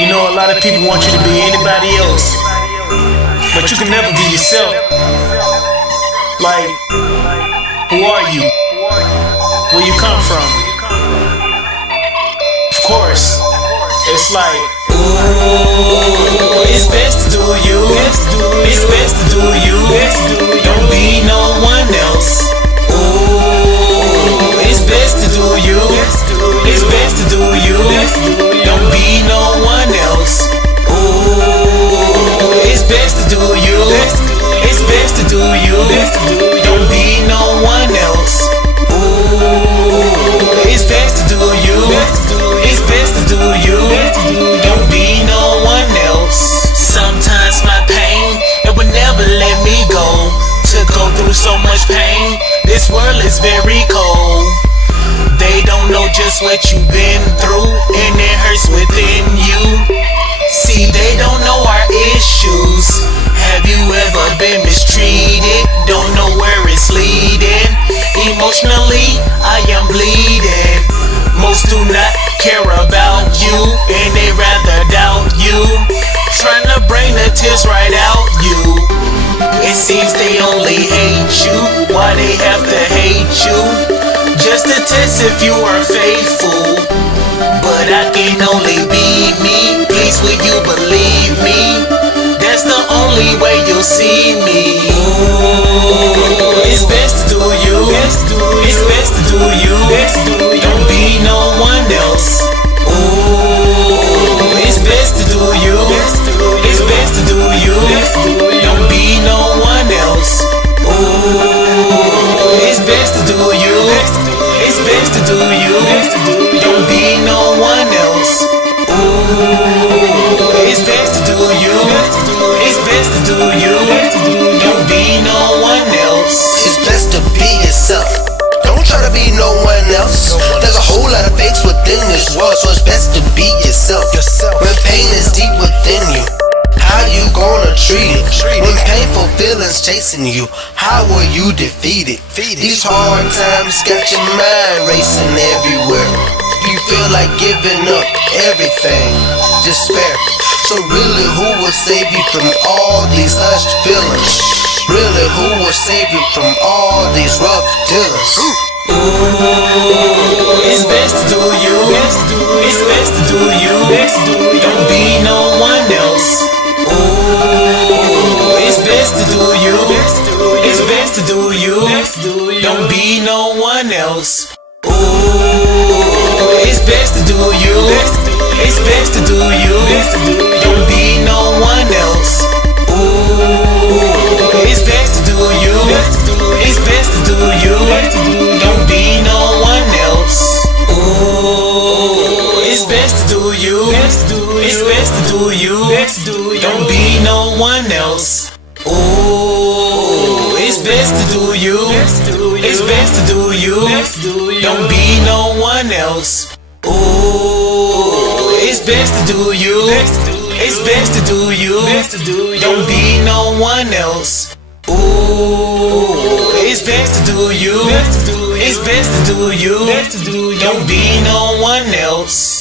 You know, a lot of people want you to be anybody else, but you can never be yourself. Like, who are you? Where you come from? Of course, it's like, ooh, it's best to do you. It's best to do you. Don't be no one else. Ooh, it's best to do you. It's best to do you. Don't be no one else. Ooh, it's best to do you. It's best to do you. Don't be no one else. Ooh, it's best to do you. It's best to do you. Don't be no one else. Sometimes my pain, it would never let me go. To go through so much pain, this world is very cold. They don't know just what you've been through, and it hurts within you. See, they don't know our issues. Have you ever been mistreated? Don't know where it's leading. Emotionally, I am bleeding. Most do not care about you, and they rather doubt you. Trying to bring the tears right out you. It seems they only hate you. Why they have to hate you? Just to test if you are faithful. But I can only be me. Please will you believe me? That's the only way you'll see me. Ooh, it's best to do you. It's best to do you. Don't be no one else. Ooh, it's best to do you. It's best to do you. Don't be no one else. Ooh, it's best to do you. It's best to do you. Don't be no one else. Ooh, it's best to do you. It's best to do you. Don't be no one else. It's best to be yourself. Don't try to be no one else. There's a whole lot of fakes within this world, so it's best to be yourself. When pain is deep within you, how you gonna treat it? When painful feelings chasing you, how will you defeat it? These hard times got your mind racing everywhere. You feel like giving up everything, despair. So really, who will save you from all these hushed feelings? Really, who will save you from all these rough dealings? Ooh, it's best to do you. It's best to do you. Don't be no one else. Ooh, it's best to do you. It's best to do you. Don't be no one else. Ooh, it's best to do you. It's best to do you. Don't be no one else. Ooh, it's best to do you. It's best to do you. Don't be no one else. Ooh, it's best to do you. It's best to do you. Don't be no one else. Ooh, it's best to do you. It's best to do you. Don't be no one else. Ooh, it's best to do you. It's best to do you. Don't be no one else. Ooh, it's best to do you. It's best to do you. Don't be no one else.